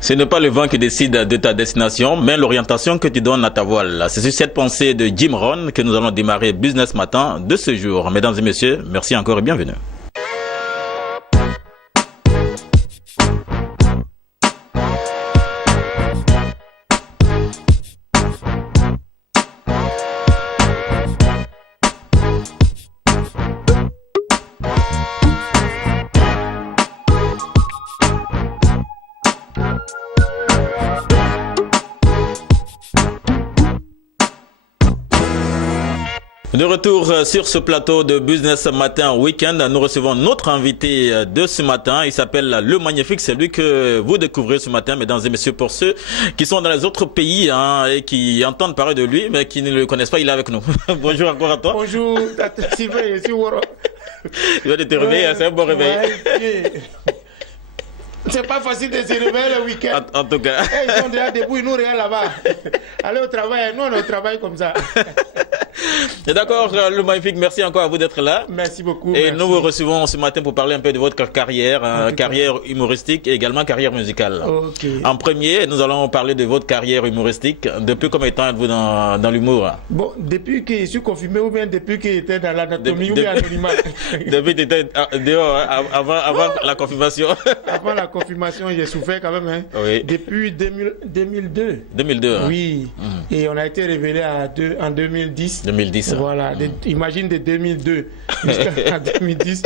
Ce n'est pas le vent qui décide de ta destination, mais l'orientation que tu donnes à ta voile. C'est sur cette pensée de Jim Rohn que nous allons démarrer Business Matin de ce jour. Mesdames et messieurs, merci encore et bienvenue. De retour sur ce plateau de Business Matin Week-end, nous recevons notre invité de ce matin. Il s'appelle Le Magnifique. C'est lui que vous découvrez ce matin, mesdames et messieurs. Pour ceux qui sont dans les autres pays et qui entendent parler de lui, mais qui ne le connaissent pas, il est avec nous. Bonjour encore à toi. Bonjour, Sylvain, je suis Woro. Il va te réveiller, c'est un bon réveil. C'est pas facile de se réveiller le week-end. En tout cas. Ils sont déjà debout, ils nous regardent là-bas. Allez au travail, nous on est au travail comme ça. Et d'accord, Le Magnifique, merci encore à vous d'être là. Merci beaucoup. Et merci. Nous vous recevons ce matin pour parler un peu de votre carrière, carrière humoristique et également carrière musicale. Okay. En premier, nous allons parler de votre carrière humoristique. Depuis combien de temps êtes-vous dans l'humour? Bon, depuis que je suis confirmé ou bien depuis que j'étais dans l'anatomie ou bien anonymat. Depuis que tu étais dehors, avant la confirmation. Avant la confirmation, j'ai souffert quand même. Hein. Oui. Depuis 2002. 2002. Oui. Et on a été révélé en 2010. 2010. Voilà. Imagine de 2002 jusqu'à 2010.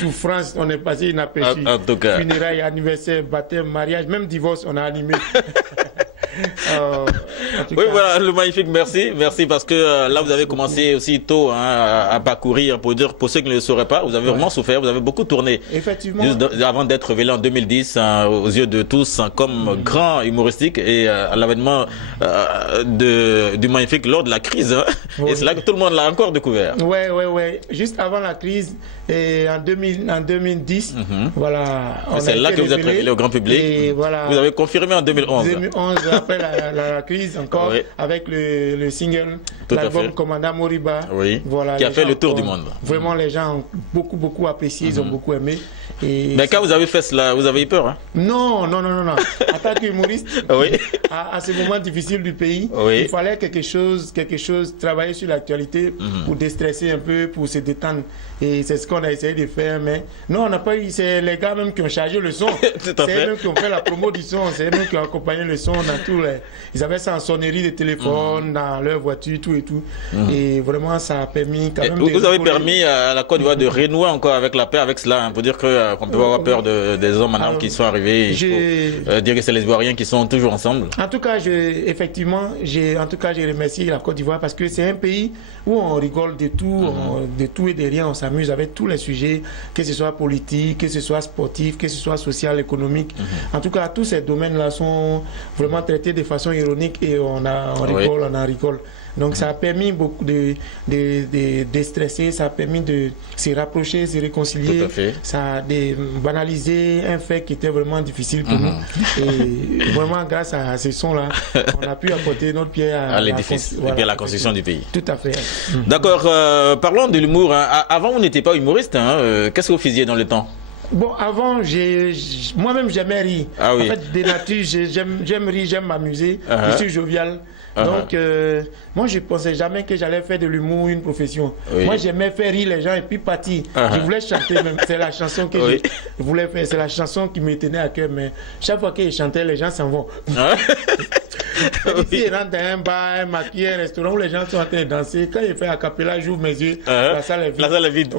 Souffrance, on est passé inaperçu. En tout cas. Funérailles, anniversaire, baptême, mariage, même divorce, on a animé. Oui, voilà, Le Magnifique, merci. Merci parce que là, vous avez commencé aussi tôt à parcourir. Pour ceux qui ne le sauraient pas, vous avez vraiment souffert, vous avez beaucoup tourné. Effectivement. Juste avant d'être révélé en 2010 aux yeux de tous comme grand humoristique et à l'avènement du Magnifique lors de la crise. Et c'est là que tout le monde l'a encore découvert. Ouais. Juste avant la crise, et en 2010, voilà. C'est là que vous êtes révélé au grand public. Et voilà. Vous avez confirmé en 2011. 2011, après la crise encore, avec le single, l'album Commandant Moriba. Oui. Voilà, qui a fait le tour du monde. Vraiment, les gens ont beaucoup apprécié, ils ont beaucoup aimé. Et mais quand vous avez fait cela, vous avez eu peur, hein? Non. En tant qu'humoriste, à ce moment difficile du pays, il fallait quelque chose, travailler sur l'actualité pour déstresser un peu, pour se détendre. Et c'est ce qu'on a essayé de faire. Mais non, on n'a pas eu. C'est les gars même qui ont chargé le son. C'est eux qui ont fait la promo du son. C'est eux qui ont accompagné le son dans tout. Ils avaient ça en sonnerie de téléphone, dans leur voiture, tout et tout. Et vraiment, ça a permis quand même. Vous avez permis à la Côte d'Ivoire de renouer encore avec la paix, avec cela, pour dire qu'on peut avoir peur des hommes maintenant qui sont arrivés. Dire que c'est les Ivoiriens qui sont toujours ensemble. En tout cas, effectivement, j'ai remercié la Côte d'Ivoire parce que c'est un pays où on rigole de tout et de rien. On s'amuse avec tous les sujets, que ce soit politique, que ce soit sportif, que ce soit social, économique. En tout cas, tous ces domaines-là sont vraiment traités de façon ironique et on en rigole. Donc ça a permis beaucoup de déstresser, ça a permis de se rapprocher, se réconcilier, ça a banalisé un fait qui était vraiment difficile pour nous. Et vraiment grâce à ces sons-là, on a pu apporter notre pierre à l'édifice et puis à la construction du pays. Tout à fait. D'accord, parlons de l'humour. Avant, vous n'étiez pas humoriste. Qu'est-ce que vous faisiez dans le temps? Bon, avant, moi-même, j'aimais rire. En fait, de nature, j'aime rire, j'aime m'amuser. Je suis jovial. Donc, moi, je ne pensais jamais que j'allais faire de l'humour une profession. Moi, j'aimais faire rire les gens et puis partir. Je voulais chanter même. C'est la chanson que je voulais faire. C'est la chanson qui me tenait à cœur. Mais chaque fois que je chantais, les gens s'en vont. Ici, je rentre dans un bar, un maquillage, un restaurant où les gens sont en train de danser. Quand je fais a cappella, j'ouvre mes yeux. La salle est vide. La salle est vide.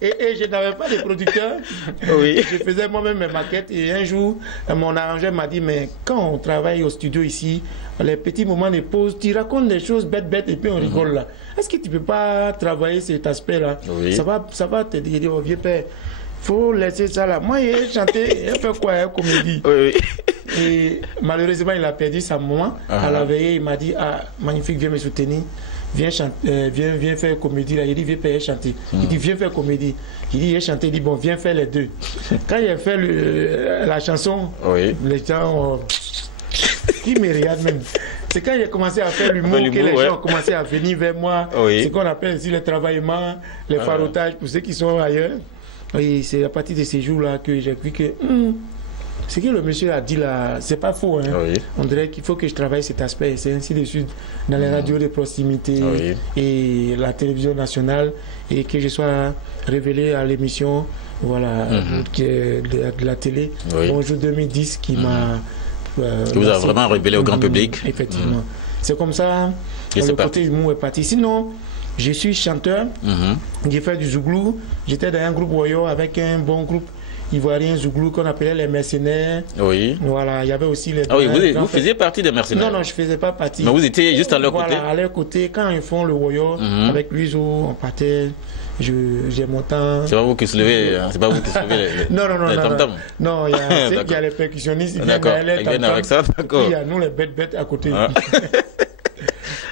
Et je n'avais pas de producteur. Je faisais moi-même mes maquettes. Et un jour, mon arrangeur m'a dit, mais quand on travaille au studio ici, les petits moments de pause, tu racontes des choses bêtes et puis on rigole là. Est-ce que tu ne peux pas travailler cet aspect-là? Ça va te dire, oh, vieux père, faut laisser ça là. Moi, j'ai chanté, il fait quoi, comédie. Et malheureusement, il a perdu sa maman. À la veille, il m'a dit, Magnifique, viens me soutenir. Viens faire comédie là. Il dit viens payer chanter. Il dit viens faire comédie. Il dit viens chanter. Il dit bon viens faire les deux. Quand il a fait la chanson, les gens qui me regardent même. C'est quand il a commencé à faire l'humour que les gens ont commencé à venir vers moi. C'est ce qu'on appelle ici le travaillement, les farottages pour ceux qui sont ailleurs. Oui, c'est à partir de ces jours-là que j'ai vu que ce que le monsieur a dit là, c'est pas faux. Hein. Oui. On dirait qu'il faut que je travaille cet aspect. C'est ainsi de suite dans les radios de proximité et la télévision nationale et que je sois révélé à l'émission qui est de la télé. Bonjour 2010 qui m'a... qui vous a vraiment révélé au grand public. Effectivement. C'est comme ça que le côté humour est parti. Sinon, je suis chanteur. J'ai fait du zouglou. J'étais dans un groupe Woyo avec un bon groupe ivoirien zouglou qu'on appelait les mercenaires. Oui. Voilà, il y avait aussi les... Ah oui, vous faisiez partie des mercenaires? Non, je ne faisais pas partie. Mais vous étiez juste à leur côté? Voilà, à leur côté. Quand ils font le Woyo, avec Luiso, on partait... J'ai mon temps. C'est pas vous qui soulevez, c'est pas vous qui soulevez les tam-tam? Non, il y a les percussionnistes. D'accord, ils viennent avec ça, d'accord. Il y a nous les bêtes à côté.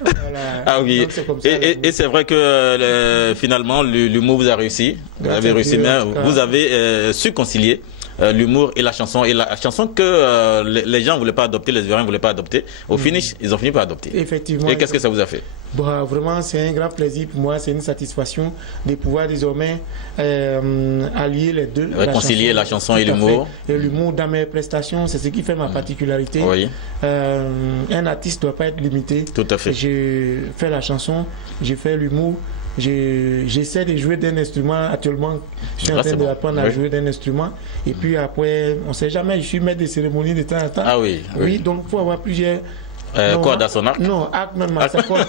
Voilà. Ah oui, et c'est vrai que finalement l'humour vous a réussi, vous avez réussi, mais vous avez su concilier l'humour et la chanson que les gens ne voulaient pas adopter, les Ivoiriens ne voulaient pas adopter. Au finish, ils ont fini par adopter. Effectivement. Et qu'est-ce que ça vous a fait? Vraiment, c'est un grand plaisir pour moi, c'est une satisfaction de pouvoir désormais allier les deux. Réconcilier la chanson et l'humour. Et l'humour dans mes prestations, c'est ce qui fait ma particularité. Oui. Un artiste ne doit pas être limité. Tout à fait. Je fais la chanson, je fais l'humour. J'essaie de jouer d'un instrument actuellement. Je suis en train d'apprendre à jouer d'un instrument. Et puis après, on ne sait jamais, je suis maître de cérémonie de temps en temps. Ah oui. Oui, donc il faut avoir plusieurs... Corde à son arc? Non, arc même à sa corde.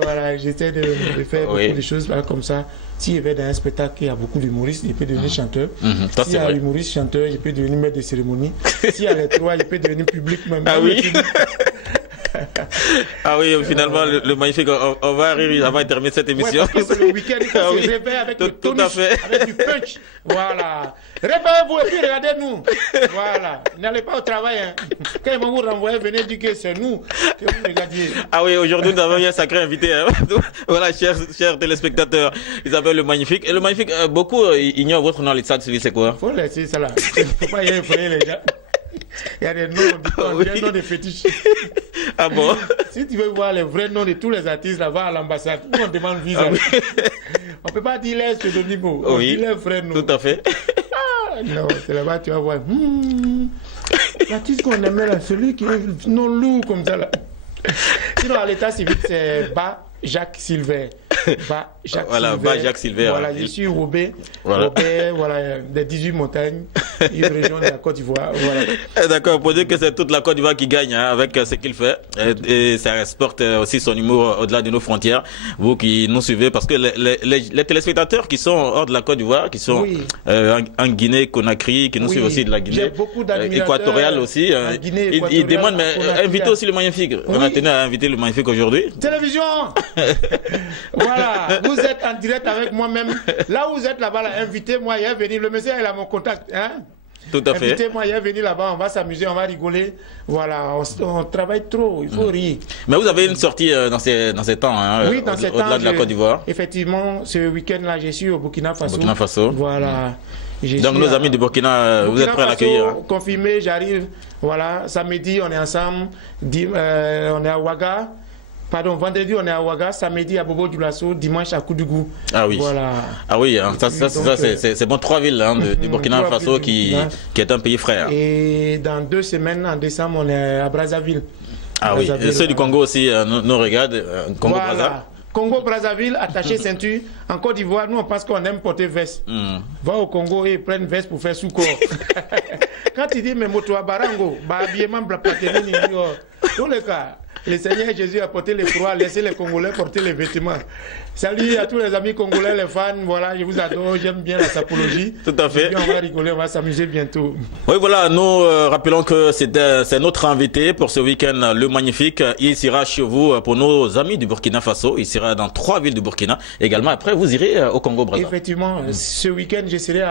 Voilà, j'essaie de faire beaucoup de choses comme ça. S'il y avait dans un spectacle, il y a beaucoup d'humoristes, il peut devenir chanteur. S'il y a un humoriste chanteur, il peut devenir maître de cérémonie. S'il y a les trois, il peut devenir public même. Ah oui. Ah oui, finalement, le magnifique, on va rire avant de terminer cette émission. Ouais, parce que c'est le week-end, il faut se réveiller avec le tonus, avec du punch. Voilà. Réveillez-vous et puis regardez-nous. Voilà. N'allez pas au travail. Hein. Quand ils vont vous renvoyer, venez dire que c'est nous que vous regardiez. Ah oui, aujourd'hui, nous avons eu un sacré invité. Hein. Voilà, chers téléspectateurs, Isabelle le magnifique. Et le magnifique, beaucoup ignorent votre nom, l'état civil, c'est quoi? Faut laisser ça là. Il ne faut pas y effrayer les gens. Il y a des noms, des noms de fétiches. Ah bon? Si tu veux voir les vrais noms de tous les artistes là-bas à l'ambassade, on demande visa. Ah oui. On ne peut pas dire les pseudonymes, on dit les vrais noms. Tout à fait. Ah, non, c'est là-bas tu vas voir. L'artiste qu'on aimait là, celui qui est non lourd comme ça là. Sinon à l'état civil, c'est Jacques Silver. Jacques Silver. Voilà, je suis Robert. Voilà. Robert, voilà, des 18 montagnes, une région de la Côte d'Ivoire. Voilà. D'accord, pour dire que c'est toute la Côte d'Ivoire qui gagne hein, avec ce qu'il fait. Et ça exporte aussi son humour au-delà de nos frontières. Vous qui nous suivez, parce que les téléspectateurs qui sont hors de la Côte d'Ivoire, qui sont en Guinée, Conakry, qui nous suivent aussi de la Guinée, équatoriale aussi, ils demandent, mais invitez aussi le magnifique. On a tenu à inviter le magnifique aujourd'hui. Télévision. Voilà, vous êtes en direct avec moi-même. Là où vous êtes là-bas, là, invitez-moi, il est venu. Le monsieur, il a mon contact. Hein? Tout à fait. Invitez-moi, il est venu là-bas, on va s'amuser, on va rigoler. Voilà, on travaille trop, il faut rire. Mais vous avez une sortie dans ces temps, hein, oui, dans ces temps, au-delà de la Côte d'Ivoire. Effectivement, ce week-end-là, je suis au Burkina Faso. Burkina Faso. Voilà. Donc nos amis du Burkina, vous êtes prêts à l'accueillir? Confirmé, j'arrive. Voilà, samedi, on est ensemble. On est à Ouaga. Pardon, vendredi on est à Ouaga, samedi à Bobo Dioulasso, dimanche à Koudougou. Ah oui. Voilà. Ah oui, hein, c'est bon, 3 villes hein, du Burkina Faso qui est un pays frère. Et dans 2 semaines, en décembre, on est à Brazzaville. Ah oui, et ceux du Congo aussi nous regardent, Congo-Brazza. Congo-Brazzaville, attaché ceinture. En Côte d'Ivoire, nous on pense qu'on aime porter veste. Va au Congo et prenne veste pour faire sous-corps. Quand tu dis, mais moto à Barango, habillement blapaténi, dans le cas, le Seigneur Jésus a porté les croix, laissé les Congolais porter les vêtements. Salut à tous les amis congolais, les fans, voilà, je vous adore, j'aime bien la sapologie. Tout à fait. Et puis on va rigoler, on va s'amuser bientôt. Oui, voilà, nous rappelons que c'est notre invité pour ce week-end, le magnifique. Il sera chez vous pour nos amis du Burkina Faso. Il sera dans 3 villes du Burkina. Également, après, vous irez au Congo-Brazza. Effectivement, ce week-end, je serai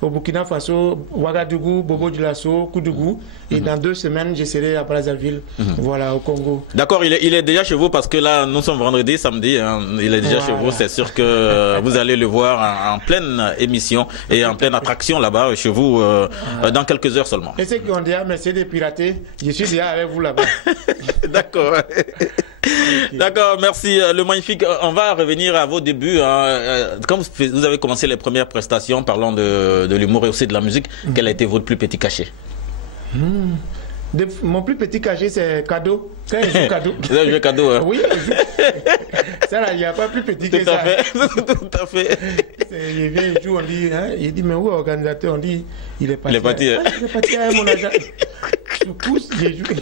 au Burkina Faso, Ouagadougou, Bobo Dioulasso, Koudougou. Et dans 2 semaines, je serai à Brazzaville, voilà, au Congo. plateau. D'accord, il est déjà chez vous parce que là, nous sommes vendredi, samedi. Hein, il est déjà chez vous. C'est sûr que vous allez le voir en pleine émission et en pleine attraction là-bas chez vous dans quelques heures seulement. Et ceux qui ont déjà essayé de pirater, je suis déjà avec vous là-bas. D'accord. D'accord, merci. Le magnifique. On va revenir à vos débuts. Hein. Quand vous avez commencé les premières prestations, parlant de l'humour et aussi de la musique, quel a été votre plus petit cachet? Mon plus petit cachet, c'est cadeau. Quand je joue cadeau. Vous avez joué cadeau, hein? Oui, je joue. Ça, là, il n'y a pas plus petit que ça. Tout à fait. Il vient, il joue, on dit, hein, il dit, mais où est l'organisateur? On dit, il est parti. Il est parti. Il est parti avec mon agent. Je pousse, j'ai joué.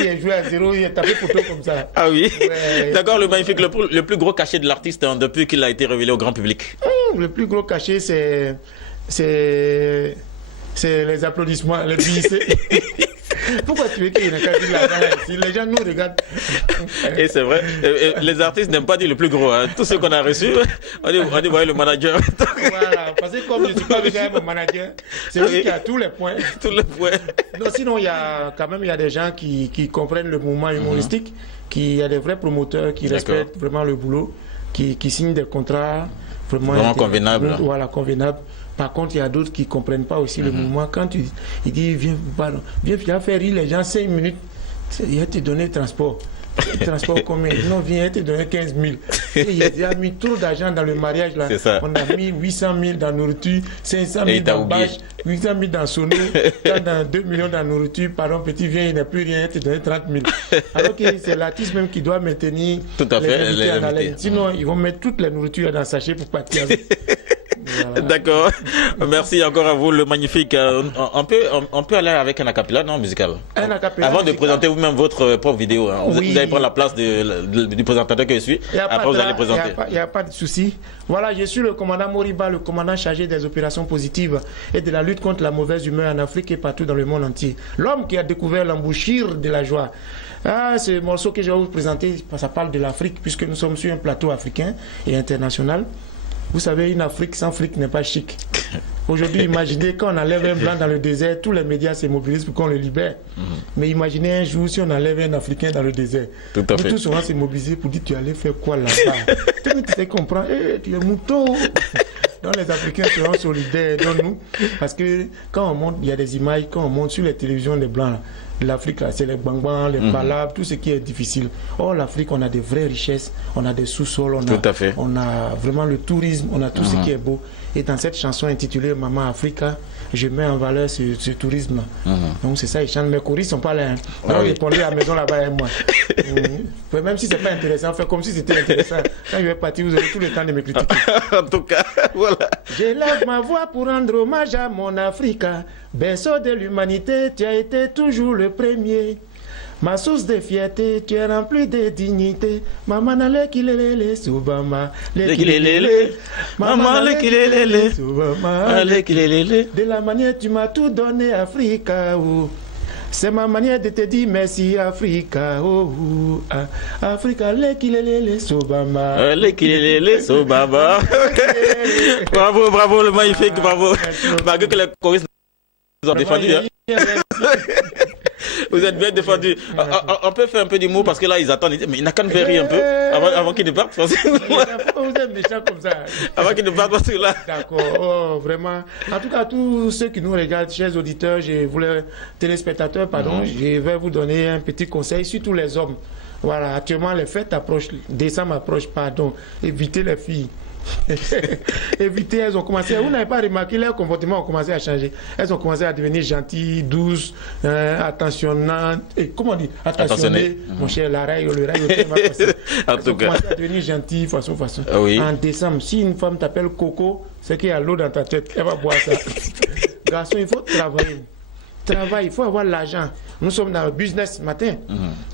Il a joué à 0, il a tapé photo comme ça. Ah oui. Ouais. D'accord, le magnifique, le plus gros cachet de l'artiste hein, depuis qu'il a été révélé au grand public. Le plus gros cachet, c'est les applaudissements, les billets. Pourquoi tu veux qu'il y ait une là si les gens nous regardent? Et c'est vrai, les artistes n'aiment pas dire le plus gros. Hein. Tous ceux qu'on a reçus, on dit voyez le manager. Voilà, parce que comme je ne suis pas venu avec mon manager, c'est lui qui a tous les points. Tous les points. Non, sinon, il y a des gens qui comprennent le mouvement humoristique, il y a des vrais promoteurs qui respectent vraiment le boulot, qui signent des contrats vraiment convenables. Voilà, convenables. Par contre, il y a d'autres qui ne comprennent pas aussi le mouvement. Quand il dit, viens faire rire les gens 5 minutes, il va te donner le transport. Le transport combien? Non, viens, il va te donner 15 000. Et il a mis trop d'argent dans le mariage. Là. On a mis 800 000 dans nourriture, 500 000 dans bâche, 800 000 dans sono, dans 2 millions dans nourriture. Pardon, petit, viens, il n'a plus rien, il va te donner 30 000. Alors que c'est l'artiste même qui doit maintenir les invités. Sinon, ils vont mettre toutes les nourritures dans le sachet pour partir avec. Voilà. D'accord. Merci encore à vous, le magnifique. On peut aller avec un acapella, non, musical? Un acapella avant musical. de présenter vous-même votre propre vidéo, hein. Oui. Vous allez prendre la place du présentateur que je suis. Après, vous allez présenter. Il n'y a pas de souci. Voilà, je suis le commandant Moriba, le commandant chargé des opérations positives et de la lutte contre la mauvaise humeur en Afrique et partout dans le monde entier. L'homme qui a découvert l'embouchure de la joie. Ce morceau que je vais vous présenter, ça parle de l'Afrique, puisque nous sommes sur un plateau africain et international. Vous savez, une Afrique sans fric n'est pas chic. Aujourd'hui, imaginez quand on enlève un blanc dans le désert, tous les médias se mobilisent pour qu'on le libère. Mais imaginez un jour si on enlève un Africain dans le désert. Tout à fait. Tous seront se mobiliser pour dire tu allais faire quoi là-bas. Tu sais comprendre, tu es mouton. Donc les Africains seront solidaires dans nous. Parce que quand on monte, il y a des images, quand on monte sur les télévisions des blancs, là, l'Afrique, c'est les bangbans, les palabres, tout ce qui est difficile. Or, l'Afrique, on a des vraies richesses, on a des sous-sols, on a vraiment le tourisme, on a tout ce qui est beau. Et dans cette chanson intitulée Maman Africa, je mets en valeur ce tourisme-là. Donc, c'est ça, ils chantent. Mes choristes ne sont pas là. Hein. Alors, ils répondent à la maison là-bas avec moi. Même si ce n'est pas intéressant, faites comme si c'était intéressant. Quand je vais partir, vous aurez tout le temps de me critiquer. En tout cas, voilà. J'élève ma voix pour rendre hommage à mon Africa. Berceau de l'humanité, tu as été toujours le premier. Ma source de fierté, tu es rempli de dignité. Maman le kilelele, soubama le kilelele. Maman le kilelele, soubama le kilelele. De la manière tu m'as tout donné, Africa. Oh. C'est ma manière de te dire merci, Africa. Oh, oh, ah. Africa le kilelele, soubama le kilelele, soubama. Bravo, bravo, le magnifique, bravo. Malgré que les choristes nous ont défendu. Vous êtes bien défendu. On peut faire un peu d'humour parce que là ils attendent. Mais il n'a qu'à nous faire rire un peu avant qu'il ne parte. Pourquoi vous êtes méchants comme ça? Avant qu'il ne parte parce que là. D'accord. Oh, vraiment. En tout cas, tous ceux qui nous regardent, chers auditeurs, téléspectateurs, pardon, je vais vous donner un petit conseil, surtout les hommes. Voilà, actuellement les fêtes approchent, décembre approche, pardon. Évitez les filles. Évitez, elles ont commencé, vous n'avez pas remarqué, leur comportement a commencé à changer. Elles ont commencé à devenir gentilles, douces, attentionnantes, et comment on dit, attentionnées. Mon cher, le rail va passer. Elles ont commencé à devenir gentilles, façon. Oui. En décembre, si une femme t'appelle Coco, c'est qu'il y a l'eau dans ta tête, elle va boire ça. Garçon, il faut travailler. Il faut avoir l'argent. Nous sommes dans le business ce matin.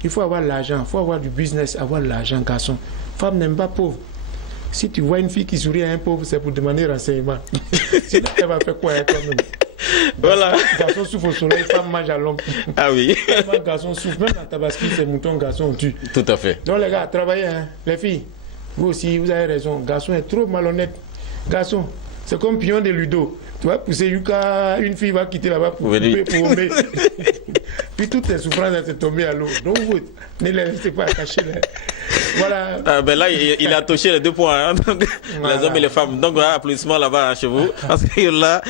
Il faut avoir l'argent, il faut avoir du business, avoir l'argent, garçon. Femme n'aime pas pauvre. Si tu vois une fille qui sourit à un pauvre, c'est pour demander renseignement. Sinon, elle va faire quoi avec toi-même? Voilà. Garçon souffre au soleil, femme mange à l'ombre. Ah oui. Garçon souffre, même dans Tabaski, c'est mouton, garçon on tue. Tout à fait. Donc les gars, travaillez, hein. Les filles, vous aussi, vous avez raison. Garçon est trop malhonnête. Garçon, c'est comme pion de Ludo. Tu vas pousser Yuka, une fille va quitter là-bas pour couper, pour Puis toutes les souffrances, elles se tombent à l'eau. Donc, vous ne les laissez pas attacher. Voilà. Ah, ben là, il a touché les 2 points, hein, donc, voilà. Les hommes et les femmes. Donc, voilà, applaudissements là-bas hein, chez vous. Parce que là,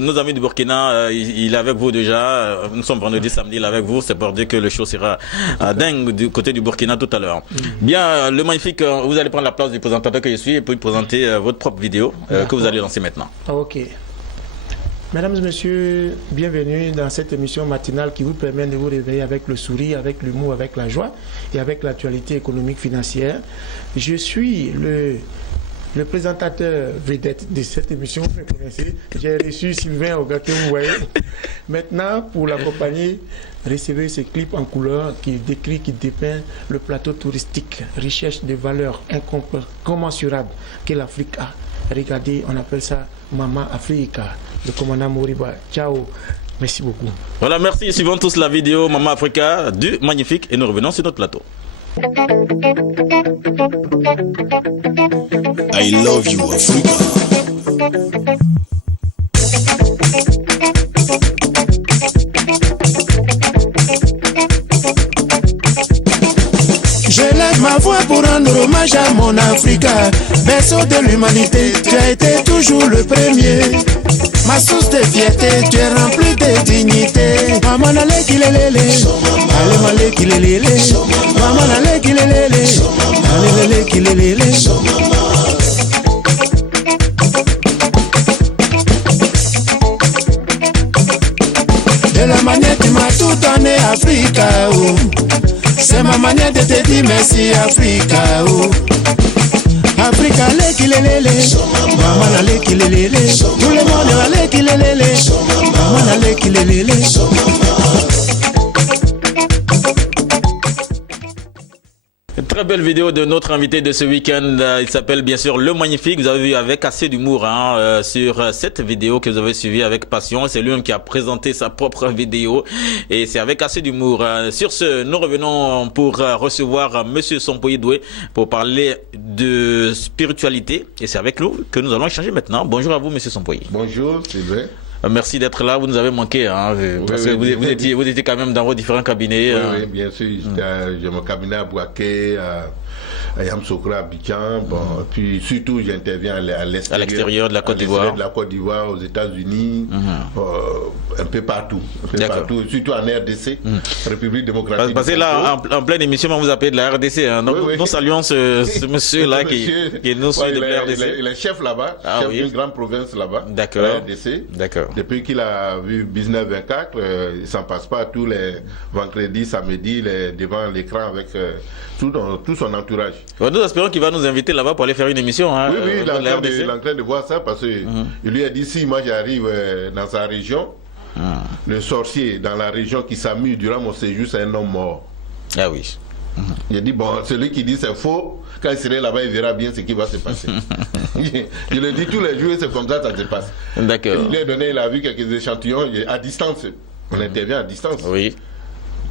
nos amis du Burkina, il est avec vous déjà. Nous sommes vendredi, samedi, il est avec vous. C'est pour dire que le show sera dingue du côté du Burkina tout à l'heure. Bien, le magnifique, vous allez prendre la place du présentateur que je suis et puis présenter votre propre vidéo que vous allez lancer maintenant. Ok. Mesdames et messieurs, bienvenue dans cette émission matinale qui vous permet de vous réveiller avec le sourire, avec l'humour, avec la joie et avec l'actualité économique financière. Je suis le présentateur vedette de cette émission, vous me connaissez. J'ai reçu Sylvain Oga que vous voyez. Maintenant, pour l'accompagner, recevez ce clip en couleur qui décrit, qui dépeint le plateau touristique, richesse de valeurs incommensurables que l'Afrique a. Regardez, on appelle ça Mama Africa, le commandant Moriba. Ciao, merci beaucoup. Voilà, merci. Suivons tous la vidéo Mama Africa du magnifique et nous revenons sur notre plateau. I love you, Africa. Je lève ma voix pour rendre hommage à mon Africa, berceau de l'humanité, tu as été toujours le premier. Ma source de fierté, tu es rempli de dignité. Maman n'allait qu'il est lélé, allez m'allait qu'il est lélé. Maman n'allait qu'il est lélé, allez lélé qu'il est lélé. De la manière tu m'as tout donné Africa, oh. C'est ma manière de te dire merci Africa, oh. Africa le kilelele, maman le kilelele, tout le monde le kilelele, maman le kilelele. Très belle vidéo de notre invité de ce week-end. Il s'appelle bien sûr Le Magnifique. Vous avez vu avec assez d'humour hein, sur cette vidéo que vous avez suivie avec passion. C'est lui-même qui a présenté sa propre vidéo et c'est avec assez d'humour. Sur ce, nous revenons pour recevoir Monsieur Sompoyi Doué pour parler de spiritualité et c'est avec nous que nous allons échanger maintenant. Bonjour à vous, Monsieur Sompoyi. Bonjour, c'est vrai. Merci d'être là, vous nous avez manqué, hein, parce que vous étiez quand même dans vos différents cabinets. Oui, bien sûr, j'ai mon cabinet à Bouaké, à Yamsoukra, à Abidjan, bon, puis surtout j'interviens à l'extérieur de la Côte d'Ivoire. De la Côte d'Ivoire, aux États-Unis, un peu partout, surtout en RDC, République démocratique. Parce que là, en pleine émission, on vous appelle de la RDC, hein, donc nous saluons ce monsieur-là qui nous suit de la RDC. Il est chef là-bas, chef d'une grande province là-bas, d'accord. RDC. D'accord. Depuis qu'il a vu Business 24, il s'en passe pas tous les vendredis, samedis, devant l'écran avec tout son entourage. Nous espérons qu'il va nous inviter là-bas pour aller faire une émission. Hein, oui, il est en train de voir ça parce qu'il lui a dit si moi j'arrive dans sa région, le sorcier dans la région qui s'amuse durant mon séjour, c'est un homme mort. Ah oui. Il a dit, bon, celui qui dit c'est faux, quand il serait là-bas, il verra bien ce qui va se passer. Je le dis tous les jours, c'est comme ça que ça se passe. D'accord. Il a donné, il a vu quelques échantillons à distance. On intervient à distance. Oui.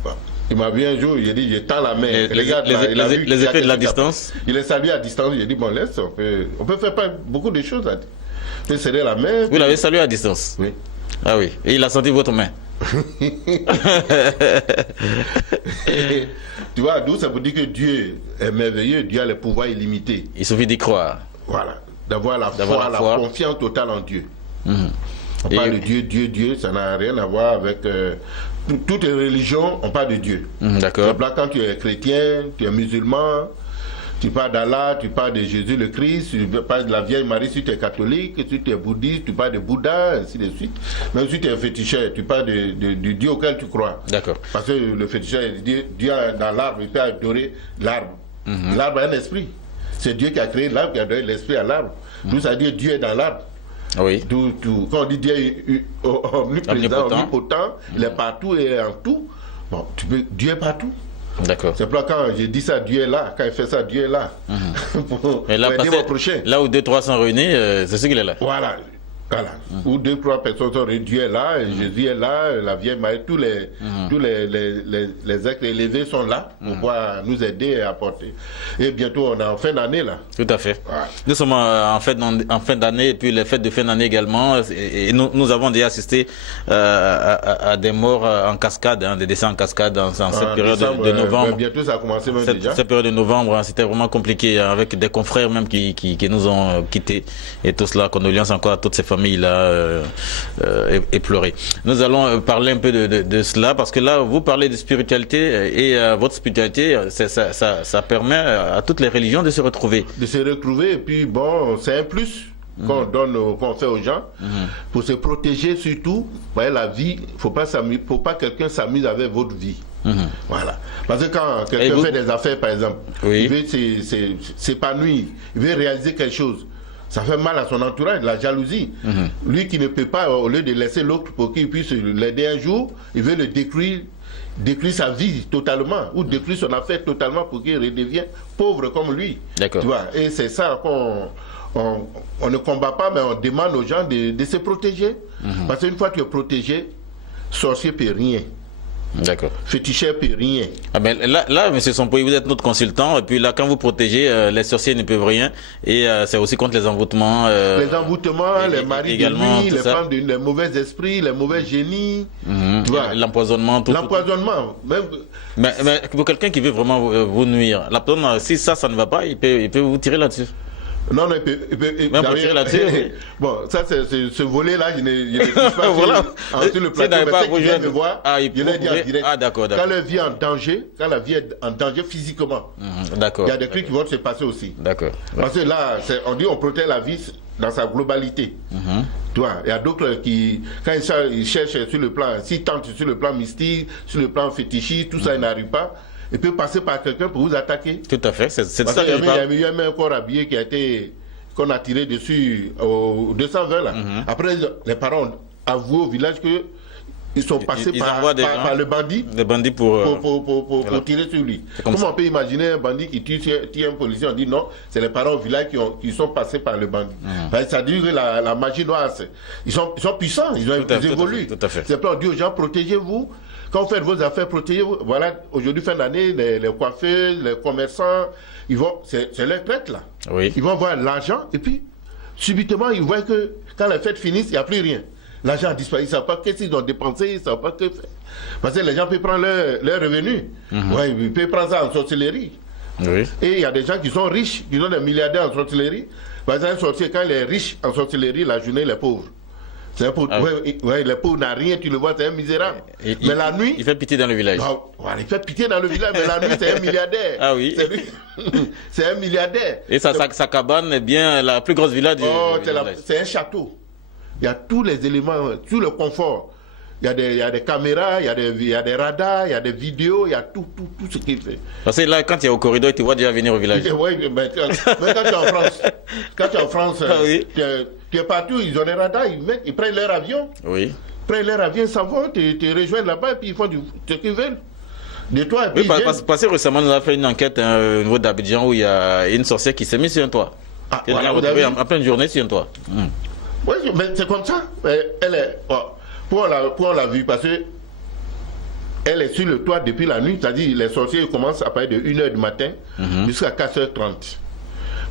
Bon. Il m'a vu un jour, il a dit, je tends la main. Les effets de la distance. Il est salué à distance, il a dit, bon, laisse, on peut faire pas beaucoup de choses. On peut serrer la main. Vous l'avez salué à distance? Oui. Ah oui. Et il a senti votre main? Tu vois, d'où ça veut dire que Dieu est merveilleux, Dieu a le pouvoir illimité. Il suffit d'y croire. Voilà, d'avoir la foi, la confiance totale en Dieu. On parle de Dieu, ça n'a rien à voir avec toutes les religions, on parle de Dieu. D'accord. Quand tu es chrétien, tu es musulman, tu parles d'Allah, tu parles de Jésus le Christ, tu parles de la Vierge Marie si tu es catholique, si tu es bouddhiste, tu parles de Bouddha, ainsi de suite. Même si tu es féticheur, tu parles du Dieu auquel tu crois. D'accord. Parce que le féticheur, Dieu dans l'arbre, il peut adorer l'arbre. L'arbre a un esprit. C'est Dieu qui a créé l'arbre, qui a donné l'esprit à l'arbre. D'où ça dit Dieu est dans l'arbre. Oui. Quand on dit Dieu est omniprésent, omnipotent, il est partout et en tout. Bon, Dieu est partout. D'accord. C'est pourquoi quand je dis ça, Dieu est là. Quand il fait ça, Dieu est là. pour aider mon prochain. Là où 2-3 sont réunis, c'est ce qu'il est là. Voilà. Voilà. Où 2-3 personnes sont Dieu est là, Jésus est là, la Vierge Marie, tous les êtres élevés sont là pour pouvoir nous aider et apporter. Et bientôt, on est en fin d'année là. Tout à fait. Ouais. Nous sommes en fin d'année et puis les fêtes de fin d'année également. Et nous avons déjà assisté à des morts en cascade, des décès en cascade dans cette période de novembre. Bientôt, ça a commencé même déjà. Cette période de novembre, c'était vraiment compliqué avec des confrères même qui nous ont quittés. Et tout cela, condoléances encore à toutes ces familles là éplorées. Nous allons parler un peu de cela parce que là vous parlez de spiritualité et votre spiritualité ça permet à toutes les religions de se retrouver. Et puis bon, c'est un plus qu'on fait aux gens pour se protéger surtout. Vous voyez, la vie, faut pas que quelqu'un s'amuse avec votre vie. Voilà. Parce que quand quelqu'un fait des affaires par exemple, il veut s'épanouir, il veut réaliser quelque chose. Ça fait mal à son entourage, la jalousie. Lui qui ne peut pas, au lieu de laisser l'autre pour qu'il puisse l'aider un jour, il veut le détruire sa vie totalement, ou détruire son affaire totalement pour qu'il redevienne pauvre comme lui. D'accord. Tu vois, et c'est ça qu'on ne combat pas, mais on demande aux gens de se protéger. Parce qu'une fois que tu es protégé, sorcier ne peut rien. D'accord. Féticheur peut rien. Ah ben là, monsieur Sompoy, vous êtes notre consultant, et puis là, quand vous protégez, les sorciers ne peuvent rien, et c'est aussi contre les envoûtements. Les envoûtements, les maris de nuit, les femmes, les mauvais esprits, les mauvais génies. Tu vois, l'empoisonnement, tout. L'empoisonnement. Mais pour quelqu'un qui veut vraiment vous nuire, la personne, si ça ne va pas, il peut vous tirer là-dessus. Non, il peut même pour tirer là-dessus. Oui. Bon, ça, c'est ce volet-là, je ne touche pas voilà. sur le plateau. Mais ceux qui viennent me voir, je l'ai dit en direct. Ah, d'accord. Quand la vie est en danger, physiquement, d'accord. Il y a des trucs qui vont se passer aussi. D'accord. Parce que là, on dit on protège la vie dans sa globalité. Tu vois, il y a d'autres qui, quand ils cherchent sur le plan, s'ils tentent sur le plan mystique, sur le plan fétichiste, tout ça, ils n'arrivent pas. Il peut passer par quelqu'un pour vous attaquer. Tout à fait, c'est ça que je parle. Il y a même un corps habillé qu'on a tiré dessus au 220 là. Après, les parents ont avoué au village qu'ils sont passés par le bandit. Les bandits pour tirer sur lui. Comment on peut imaginer un bandit qui tue un policier? On dit non, c'est les parents au village qui sont passés par le bandit. Ça dit que la magie noire, ils sont puissants, ils évoluent. C'est pour dire aux gens, protégez-vous. Quand vous faites vos affaires, protégez-vous. Voilà, aujourd'hui, fin d'année, les coiffeurs, les commerçants, c'est leur traite là. Oui. Ils vont voir l'argent et puis, subitement, ils voient que quand les fêtes finissent, il n'y a plus rien. L'argent a disparu. Ils ne savent pas qu'est-ce qu'ils ont dépensé, ils ne savent pas que faire. Parce que les gens peuvent prendre leur revenu. Ouais, ils peuvent prendre ça en sorcellerie. Oui. Et il y a des gens qui sont riches, qui sont des milliardaires en sorcellerie. Par exemple, un sorcier, quand il est riche en sorcellerie, la journée, il est pauvre. C'est un pauvre. Le pauvre n'a rien, tu le vois, c'est un misérable. Mais la nuit. Il fait pitié dans le village. Il fait pitié dans le village, mais la nuit, c'est un milliardaire. Ah oui. C'est un milliardaire. Et sa cabane est bien la plus grosse villa du village. C'est un château. Il y a tous les éléments, tout le confort. Il y a des caméras, il y a des radars, il y a des vidéos, il y a tout ce qu'il fait. Parce que là, quand tu es au corridor, tu vois déjà venir au village. Oui, mais quand tu es en France, tu es partout, ils ont des radars, ils prennent leur avion. Oui. Ils prennent leur avion, s'en vont, te rejoignent là-bas et puis ils font ce qu'ils veulent. De toi, et puis parce que récemment, nous avons fait une enquête au niveau d'Abidjan où il y a une sorcière qui s'est mise sur un toit. En pleine journée sur un toit. Oui, mais c'est comme ça. Elle est... Pour on l'a vu, parce que elle est sur le toit depuis la nuit, c'est-à-dire les sorciers commencent à partir de 1h du matin jusqu'à 4h30.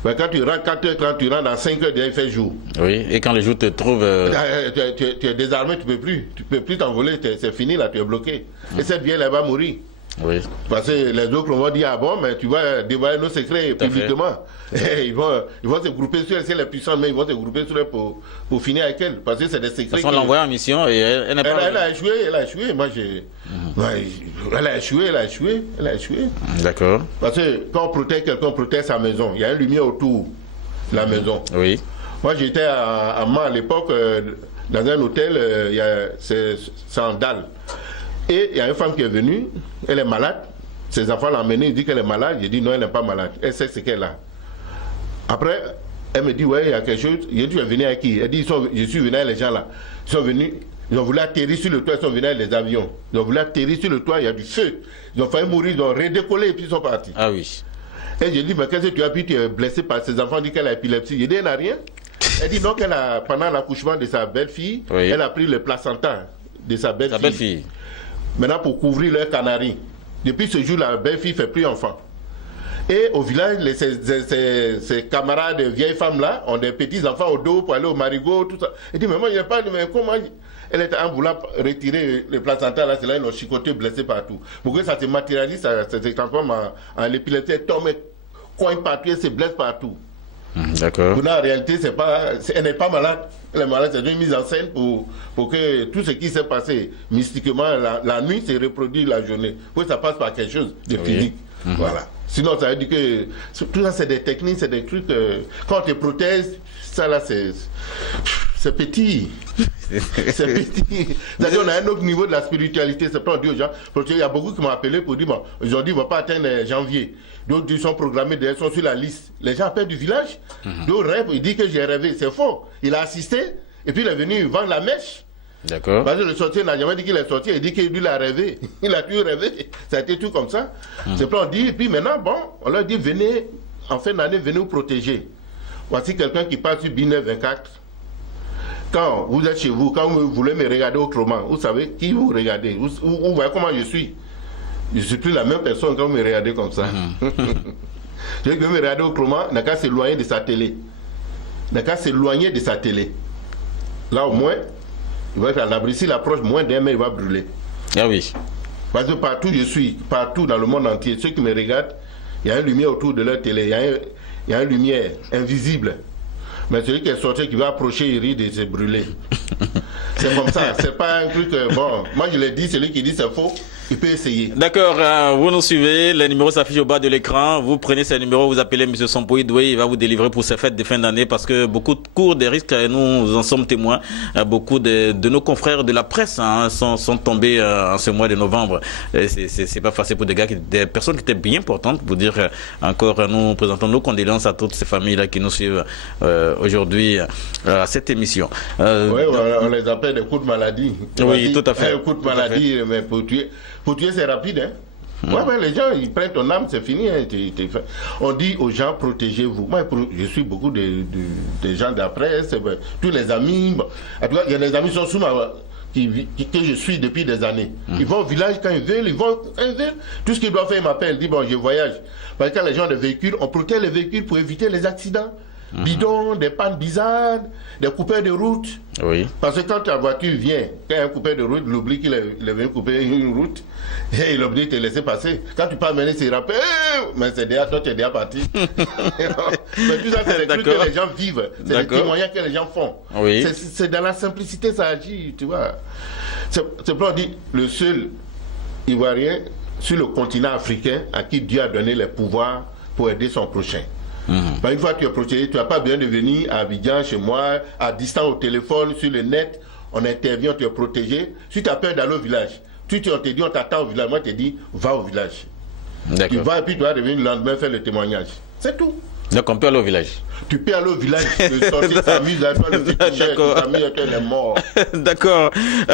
Mais quand tu rentres 4h30, tu rentres dans 5h, déjà il fait jour. Oui, et quand le jour te trouve... Tu es désarmé, tu peux plus t'envoler, c'est fini là, tu es bloqué. Et cette vieille, elle va mourir. Oui. Parce que les autres vont dire, ah bon, mais tu vas dévoiler nos secrets publiquement. Et ils vont se grouper sur elle, c'est les puissants, mais ils vont se grouper sur elle pour finir avec elle. Parce que c'est des secrets. Parce qu'on l'a envoyé en mission et elle n'a pas... Elle a échoué, moi j'ai... Elle a échoué. D'accord. Parce que quand on protège quelqu'un, on protège sa maison. Il y a une lumière autour de la maison. Oui. Moi j'étais à Mans à l'époque, dans un hôtel, c'est en dalle. Et il y a une femme qui est venue, elle est malade, ses enfants l'ont emmenée, il dit qu'elle est malade, j'ai dit non, elle n'est pas malade, elle sait ce qu'elle a. Après, elle me dit, ouais, il y a quelque chose, j'ai dit, tu es venu avec qui? Elle dit, je suis venu avec les gens là, ils sont venus, ils ont voulu atterrir sur le toit, ils sont venus avec les avions, ils ont voulu atterrir sur le toit, il y a du feu, ils ont failli mourir, ils ont redécollé et puis ils sont partis. Ah oui. Et j'ai dit, mais qu'est-ce que tu as pu, tu es blessé par ses enfants, dit qu'elle a épilepsie, j'ai dit, elle n'a rien. Elle dit non, pendant l'accouchement de sa belle-fille, elle a pris le placenta de sa belle-fille. Maintenant, pour couvrir leur canari. Depuis ce jour, la belle-fille ne fait plus enfant. Et au village, ces camarades de vieilles femmes-là ont des petits-enfants au dos pour aller au marigot, tout ça. Elle dit, mais moi, il n'y a pas de... Mais comment... Elle était en voulant retirer le placenta, là, c'est là, ils l'ont chicoté, blessé partout. Pour que ça se matérialise, ça se transforme en l'épilepsie, elle tombe, coin partout, elle se blesse partout. D'accord. En réalité, elle n'est pas malade. Elle est malade, c'est une mise en scène pour que tout ce qui s'est passé mystiquement la nuit se reproduise la journée. Pour que ça passe par quelque chose de physique. Voilà. Sinon, ça veut dire que tout ça, c'est des techniques, c'est des trucs. Quand on te protège, ça là, c'est petit. C'est petit. C'est-à-dire, on a un autre niveau de la spiritualité. C'est pas on dit aux gens. Parce qu'il y a beaucoup qui m'ont appelé pour dire, bon, aujourd'hui, ils ne vont pas atteindre janvier. D'autres, ils sont programmés, ils sont sur la liste. Les gens appellent du village. D'autres rêvent, ils disent que j'ai rêvé. C'est faux. Il a assisté, et puis il est venu vendre la mèche. D'accord. Parce que le sorcier n'a jamais dit qu'il est sorti, il dit qu'il a rêvé. Il a toujours rêvé. Ça a été tout comme ça. C'est pas on dit, et puis maintenant, bon, on leur dit, venez, en fin d'année, venez vous protéger. Voici quelqu'un qui passe sur Binet 24. Quand vous êtes chez vous, quand vous voulez me regarder autrement, vous savez qui vous regardez, vous voyez comment je suis. Je ne suis plus la même personne quand vous me regardez comme ça. Je veux que vous me regardez autrement, n'a qu'à s'éloigner de sa télé. N'a qu'à s'éloigner de sa télé. Là, au moins, il va être à l'abri. S'il approche moins d'un mètre, il va brûler. Ah oui. Parce que partout je suis, partout dans le monde entier, ceux qui me regardent, il y a une lumière autour de leur télé, il y a une lumière invisible. Mais celui qui est sorti, qui va approcher, il risque de se brûler. C'est comme ça, c'est pas un truc... bon, moi je l'ai dit, celui qui dit c'est faux, il peut essayer. D'accord, vous nous suivez, les numéros s'affichent au bas de l'écran, vous prenez ces numéros, vous appelez M. Sampoï Doué, il va vous délivrer pour ces fêtes de fin d'année parce que beaucoup courent des risques, nous en sommes témoins, beaucoup de nos confrères de la presse sont tombés en ce mois de novembre. C'est pas facile pour des personnes qui étaient bien importantes, pour dire encore, nous présentons nos condoléances à toutes ces familles-là qui nous suivent aujourd'hui à cette émission. Oui, on les appelle des coups de maladie. Oui, tout à fait. Un coup de maladie, mais pour tuer c'est rapide. Hein? Ouais, les gens, ils prennent ton âme, c'est fini. Hein, on dit aux gens, protégez-vous. Moi, je suis beaucoup de gens de la presse, tous les amis. En tout cas, il y a des amis qui sont sous que je suis depuis des années. Ils vont au village quand ils veulent, tout ce qu'ils doivent faire, ils m'appellent, ils disent, bon, je voyage. Parce que quand les gens ont des véhicules, on protège les véhicules pour éviter les accidents. Bidons, des pannes bizarres, des coupeurs de route. Oui. Parce que quand ta voiture vient, quand il y a un coupeur de route, il oublie qu'il est venu couper une route et il oublie de te laisser passer. Quand tu pars mener, c'est rappel, mais c'est déjà, toi tu es déjà parti. Mais tout ça, c'est des trucs que les gens vivent. C'est des témoignages que les gens font. Oui. C'est dans la simplicité, ça agit, tu vois. C'est pour dire, le seul Ivoirien sur le continent africain à qui Dieu a donné les pouvoirs pour aider son prochain. Une fois que tu es protégé, tu n'as pas besoin de venir à Abidjan, chez moi, à distance au téléphone, sur le net, on intervient, tu es protégé. Si tu as peur d'aller au village, on te dit on t'attend au village, moi je te dis va au village. Tu vas et puis tu vas revenir le lendemain faire le témoignage. C'est tout. Donc on peut aller au village. Tu peux aller au village, sortir s'amuse avec toi, le féticheur, ta famille est mort. D'accord.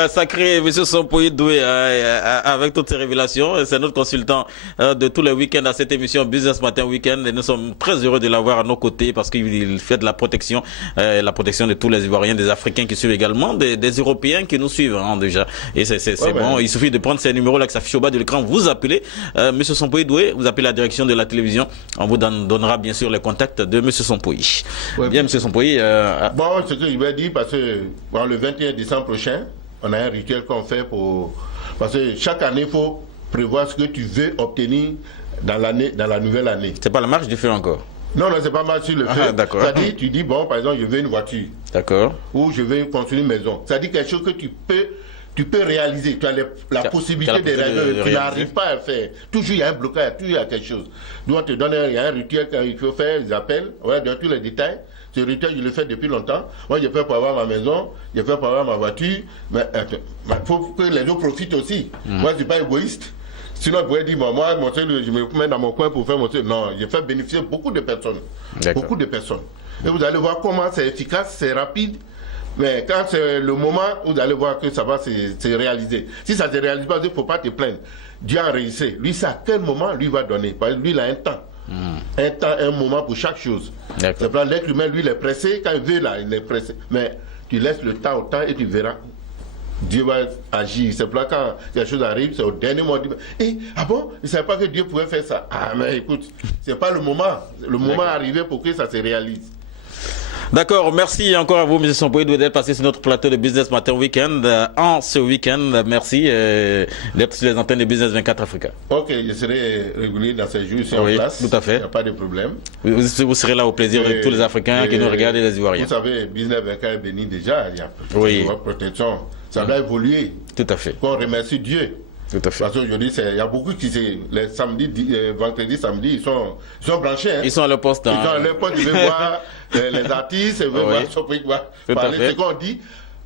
Sacré M. Sampoï Doué, avec toutes ces révélations, c'est notre consultant de tous les week-ends à cette émission Business Matin Week-end. Et nous sommes très heureux de l'avoir à nos côtés parce qu'il fait de la protection de tous les Ivoiriens, des Africains qui suivent également, des Européens qui nous suivent déjà. Et c'est bon. Il suffit de prendre ces numéros-là qui s'affichent au bas de l'écran. Vous appelez M. Sampoï Doué, vous appelez la direction de la télévision. On vous donnera bien sûr les contacts de M. Sampoï. Ouais, bien, M. Sampoï. Bon, ce que je vais dire, parce que le 21 décembre prochain, on a un rituel qu'on fait parce que chaque année, il faut prévoir ce que tu veux obtenir dans la nouvelle année. C'est pas la marche du feu encore? Non, c'est pas marche sur le feu. D'accord. C'est-à-dire, tu dis, bon, par exemple, je veux une voiture. D'accord. Ou je veux construire une maison. C'est-à-dire quelque chose que tu peux réaliser, tu as la possibilité de réaliser, tu n'arrives pas à le faire. Toujours il y a un blocage, toujours il y a quelque chose. Nous on te donne il y a un rituel qu'il faut faire, ils appellent, voilà, dans tous les détails. Ce rituel, je le fais depuis longtemps. Moi, je fais pour avoir ma maison, je fais pour avoir ma voiture, mais il faut que les autres profitent aussi. Moi, je ne suis pas égoïste. Sinon, je pourrais dire, bon, moi, mon seul, je me mets dans mon coin pour faire mon seul. Non, je fais bénéficier beaucoup de personnes. Beaucoup de personnes. Et vous allez voir comment c'est efficace, c'est rapide. Mais quand c'est le moment, vous allez voir que ça va se réaliser. Si ça ne se réalise pas, il ne faut pas te plaindre. Dieu a enregistré. Lui, c'est à quel moment lui va donner. Parce que lui, il a un temps. Un temps, un moment pour chaque chose. C'est pour l'être humain, lui, il est pressé. Quand il veut, là, il est pressé. Mais tu laisses le temps au temps et tu verras. Dieu va agir. C'est pour quand quelque chose arrive, c'est au dernier moment. Ah bon? Je ne savais pas que Dieu pouvait faire ça. Ah, mais écoute, c'est pas le moment. Le moment est arrivé pour que ça se réalise. D'accord, merci encore à vous, M. Sompoy, d'être passé sur notre plateau de Business Matin Week-end. En ce week-end, merci d'être sur les antennes de Business 24 Africa. Ok, je serai régulier dans ces jours sur place. Tout à fait. Il n'y a pas de problème. Vous serez là au plaisir de tous les Africains qui nous regardent et les Ivoiriens. Vous savez, Business 24 est béni déjà. Il y a protection. Ça doit évoluer. Tout à fait. On remercie Dieu. Tout à fait. Parce qu'aujourd'hui, il y a beaucoup qui, les samedis, vendredi, samedi, ils sont branchés. Hein. Ils sont à leur poste. Ils sont à leur poste, ils veulent voir les artistes, ils veulent voir parler. Ce qu'on dit,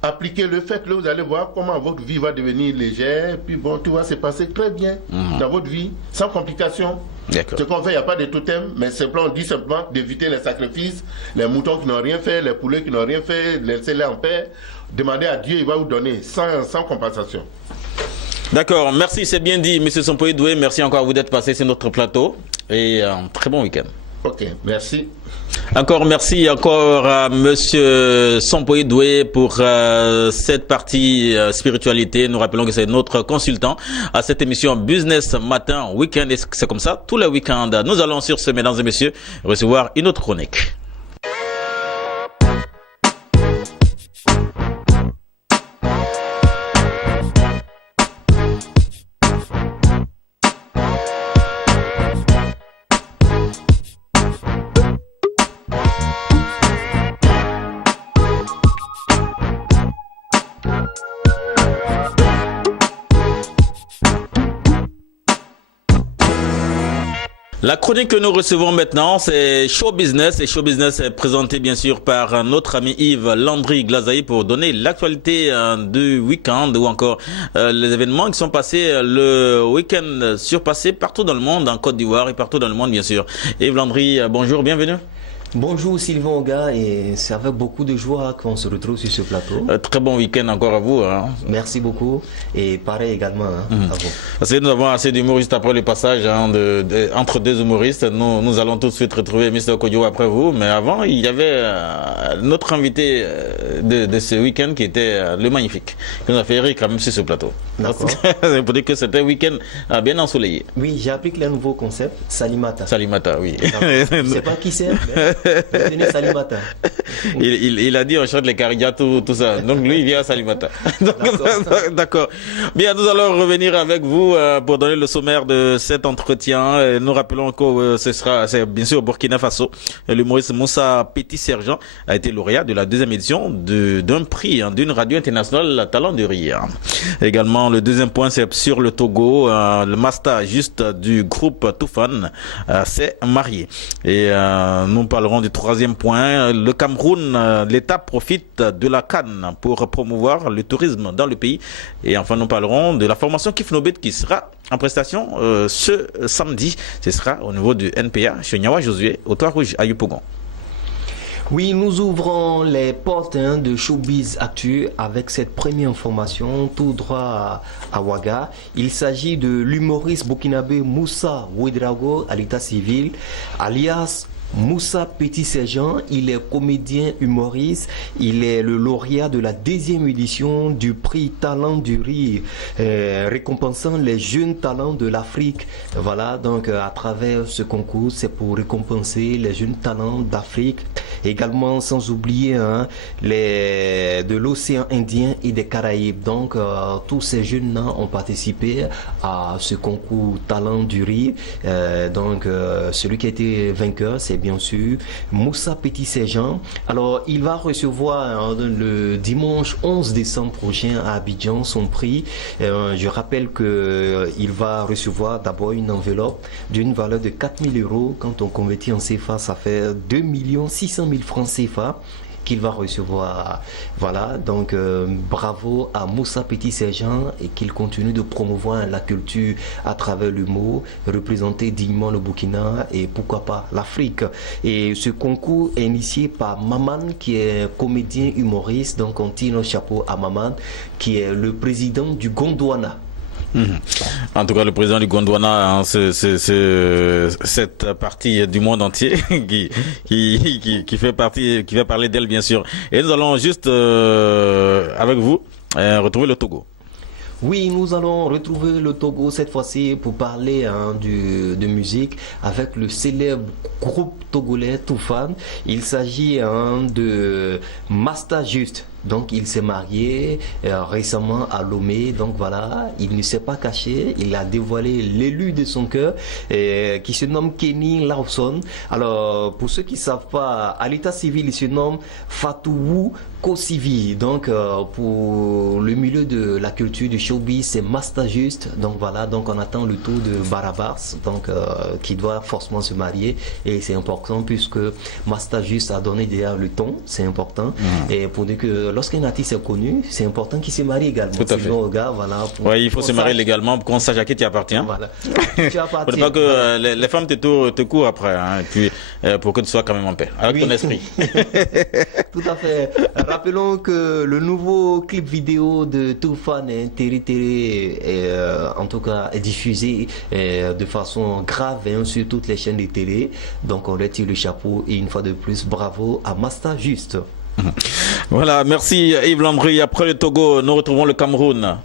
appliquez-le, faites-le, vous allez voir comment votre vie va devenir légère. Puis bon, tout va se passer très bien dans votre vie, sans complications. Ce qu'on fait, il n'y a pas de totem, mais on dit simplement d'éviter les sacrifices, les moutons qui n'ont rien fait, les poulets qui n'ont rien fait, laissez-les en paix. Demandez à Dieu, il va vous donner sans compensation. D'accord, merci, c'est bien dit, M. Sompoy Doué. Merci encore à vous d'être passé sur notre plateau et un très bon week-end. Ok, merci. Encore merci encore à M. Sompoy Doué pour cette partie spiritualité. Nous rappelons que c'est notre consultant à cette émission Business Matin Week-end. Et c'est comme ça, tous les week-ends. Nous allons sur ce, mesdames et messieurs, recevoir une autre chronique. La chronique que nous recevons maintenant, c'est Show Business. Et Show Business est présenté bien sûr par notre ami Yves Landry-Glazaï pour donner l'actualité du week-end ou encore les événements qui sont passés le week-end surpassé partout dans le monde, en Côte d'Ivoire et partout dans le monde bien sûr. Yves Landry, bonjour, bienvenue. Bonjour Sylvain Oga, et c'est avec beaucoup de joie qu'on se retrouve sur ce plateau. Très bon week-end encore à vous. Hein. Merci beaucoup et pareil également à vous. Parce que nous avons assez d'humoristes après le passage entre deux humoristes. Nous allons tout de suite retrouver Mr. Kodjo après vous, mais avant il y avait notre invité de ce week-end qui était le magnifique, qui nous a fait rire quand même sur ce plateau. D'accord. C'est pour dire que c'était un week-end bien ensoleillé. Oui, j'ai appris le nouveau concept, Salimata. Salimata, oui. Je ne sais pas qui c'est, mais Salimata. Il a dit on chante les carigas, tout ça. Donc lui il vient à Salimata. D'accord. Bien, nous allons revenir avec vous pour donner le sommaire de cet entretien. Nous rappelons que c'est bien sûr au Burkina Faso. L'humoriste Moussa Petit-Sergent a été lauréat de la deuxième édition d'un prix d'une radio internationale Talent de Rire. Également, le deuxième point, c'est sur le Togo. Le master juste du groupe Toufan s'est marié. Et nous parlerons du troisième point. Le Cameroun, l'État profite de la CAN pour promouvoir le tourisme dans le pays. Et enfin, nous parlerons de la formation Kifnobet qui sera en prestation ce samedi. Ce sera au niveau du NPA chez Nyawa Josué, au Toit Rouge à Yopougon. Oui, nous ouvrons les portes de Showbiz Actu avec cette première information tout droit à Ouaga. Il s'agit de l'humoriste burkinabé Moussa Ouedraogo à l'état civil, alias Moussa Petit-Sergent. Il est comédien humoriste, il est le lauréat de la deuxième édition du prix Talent du Rire, récompensant les jeunes talents de l'Afrique. Voilà, donc à travers ce concours, c'est pour récompenser les jeunes talents d'Afrique, également sans oublier de l'océan Indien et des Caraïbes. Donc tous ces jeunes-là ont participé à ce concours Talent du Rire. Donc celui qui a été vainqueur, c'est bien sûr Moussa Petit-Sergent. Alors il va recevoir le dimanche 11 décembre prochain à Abidjan son prix. Je rappelle que il va recevoir d'abord une enveloppe d'une valeur de 4 000 €. Quand on convertit en CFA, ça fait 2 600 000 francs CFA qu'il va recevoir. Voilà, donc bravo à Moussa Petit-Sergent et qu'il continue de promouvoir la culture à travers l'humour, représenter dignement le Burkina et pourquoi pas l'Afrique. Et ce concours est initié par Maman qui est comédien humoriste, donc on tire un chapeau à Maman qui est le président du Gondwana. En tout cas, le président du Gondwana, hein, cette partie du monde entier qui fait partie, qui va parler d'elle, bien sûr. Et nous allons juste, avec vous, retrouver le Togo. Oui, nous allons retrouver le Togo cette fois-ci pour parler de musique avec le célèbre groupe togolais Toufan. Il s'agit de Master Juste. Donc il s'est marié récemment à Lomé, donc voilà, il ne s'est pas caché, il a dévoilé l'élu de son cœur qui se nomme Kenny Lawson. Alors pour ceux qui ne savent pas, à l'état civil il se nomme Fatou Kosivi. Donc pour le milieu de la culture du showbiz c'est Master Juste. Donc voilà, donc on attend le tour de Barabas, donc qui doit forcément se marier et c'est important puisque Master Juste a donné déjà le ton, c'est important. Et pour dire que lorsqu'un artiste est connu, c'est important qu'il se marie également. Tout à fait. Voilà, il faut se marier légalement pour qu'on sache à qui tu appartiens. Voilà. Tu appartiens. Pour ne pas que les femmes te courent après, hein, et puis pour que tu sois quand même en paix avec ton esprit. Tout à fait. Rappelons que le nouveau clip vidéo de Toufan Téri en tout cas est diffusé de façon grave sur toutes les chaînes de télé. Donc on retire le chapeau et une fois de plus bravo à Master Juste. Voilà, merci Yves Landry. Après le Togo, nous retrouvons le Cameroun.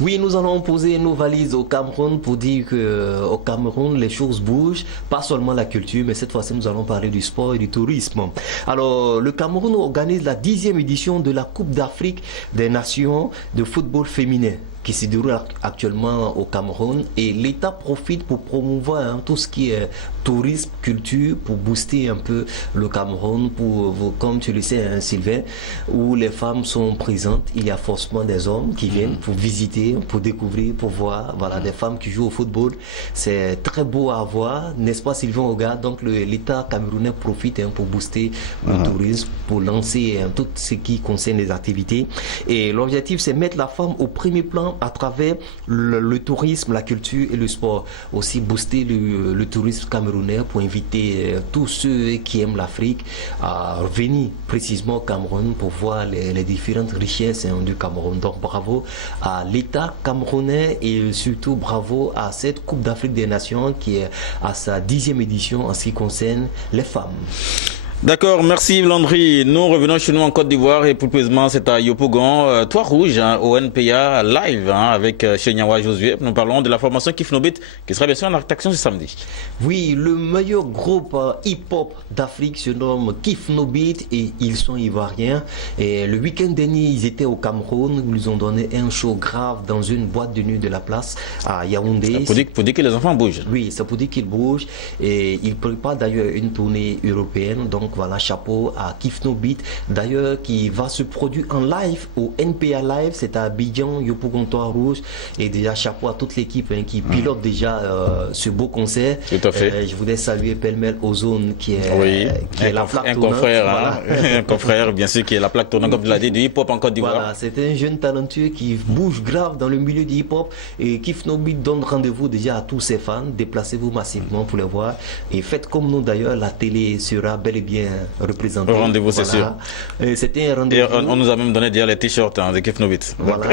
Oui, nous allons poser nos valises au Cameroun pour dire qu'au Cameroun, les choses bougent. Pas seulement la culture, mais cette fois-ci, nous allons parler du sport et du tourisme. Alors, le Cameroun organise la 10e édition de la Coupe d'Afrique des Nations de football féminin qui se déroule actuellement au Cameroun et l'État profite pour promouvoir tout ce qui est tourisme, culture, pour booster un peu le Cameroun, comme tu le sais, Sylvain, où les femmes sont présentes, il y a forcément des hommes qui viennent pour visiter, pour découvrir, pour voir, voilà, des femmes qui jouent au football. C'est très beau à voir, n'est-ce pas Sylvain Oga? Donc l'État camerounais profite pour booster le tourisme, pour lancer tout ce qui concerne les activités. Et l'objectif, c'est mettre la femme au premier plan à travers le tourisme, la culture et le sport. Aussi booster le tourisme camerounais pour inviter tous ceux qui aiment l'Afrique à venir précisément au Cameroun pour voir les différentes richesses du Cameroun. Donc bravo à l'État camerounais et surtout bravo à cette Coupe d'Afrique des Nations qui est à sa 10e édition en ce qui concerne les femmes. D'accord, merci Yves Landry. Nous revenons chez nous en Côte d'Ivoire et plus précisément c'est à Yopougon, Toit Rouge, au NPA live avec Chenyawa Josué. Nous parlons de la formation Kifnobit qui sera bien sûr en action ce samedi. Oui, le meilleur groupe hip-hop d'Afrique se nomme Kifnobit et ils sont ivoiriens. Et le week-end dernier, ils étaient au Cameroun où ils ont donné un show grave dans une boîte de nuit de la place à Yaoundé. Pour dire que les enfants bougent. Oui, ça pour dire qu'ils bougent et ils préparent d'ailleurs une tournée européenne. Donc voilà, chapeau à Kifnobit, d'ailleurs qui va se produire en live au NPA Live, c'est à Abidjan, Yopougon, Toit Rouge, et déjà chapeau à toute l'équipe qui pilote déjà ce beau concert. Tout à fait. Je voudrais saluer pêle-mêle Ozone qui est la plaque tournante. Confrère, voilà. Un confrère bien sûr qui est la plaque tournante comme tu l'as dit du hip-hop en Côte d'Ivoire. Voilà, c'est un jeune talentueux qui bouge grave dans le milieu du hip-hop et Kifnobit donne rendez-vous déjà à tous ses fans, déplacez-vous massivement pour les voir et faites comme nous d'ailleurs, la télé sera bel et bien représenté. Rendez-vous, voilà. c'est sûr. C'était un rendez-vous. Et on nous a même donné déjà les t-shirts de Kifnobit. Voilà.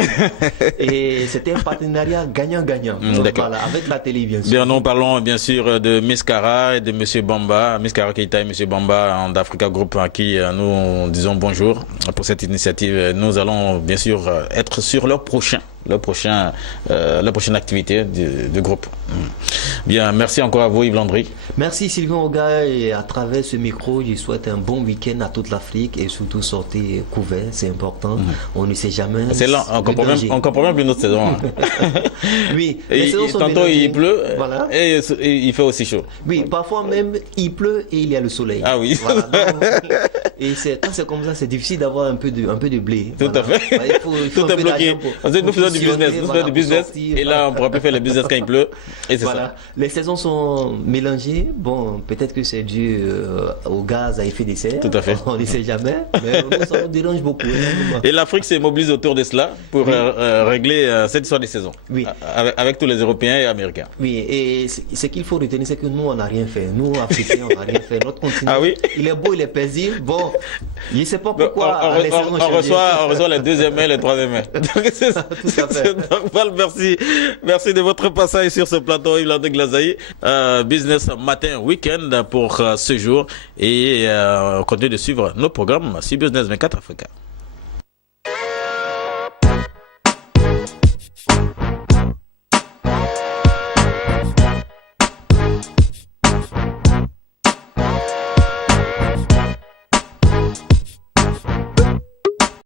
Et c'était un partenariat gagnant-gagnant. Voilà, avec la télé, bien sûr. Bien, nous parlons bien sûr de Miss Cara et de Monsieur Bamba. Miss Cara Keita et Monsieur Bamba d'Africa Group à qui nous disons bonjour pour cette initiative. Nous allons bien sûr être sur leur prochaine activité du groupe. Bien, merci encore à vous Yves Landry. Merci Sylvain Oga et à travers ce micro, je souhaite un bon week-end à toute l'Afrique et surtout sortez couverts, c'est important. On ne sait jamais. C'est là, on comprend même plus notre saison. Oui, tantôt il pleut voilà. Et il fait aussi chaud. Oui, parfois même il pleut et il y a le soleil. Ah oui. Voilà, donc, et quand c'est comme ça, c'est difficile d'avoir un peu de blé. Tout à fait. Il faut tout est bloqué. Nous faisons du business, et là on ne pourra plus faire le business quand il pleut. Et c'est ça. Les saisons sont mélangées. Bon, peut-être que c'est dû au gaz à effet de serre. Tout à fait. On ne sait jamais, mais ça nous dérange beaucoup. Et l'Afrique se mobilise autour de cela pour régler cette histoire des saisons. Oui. Avec tous les Européens et Américains. Oui, et ce qu'il faut retenir, c'est que nous, on n'a rien fait. Nous, Africains, on n'a rien fait. Notre continent, ah oui? il est beau, il est paisible. Bon, Donc, je ne sais pas pourquoi. On reçoit le deuxième mail et le troisième mail. Merci de votre passage sur ce plateau, Yves Landé Glazaï. Business Matin Week-end pour ce jour. Et on continue de suivre nos programmes sur Business 24 Africa.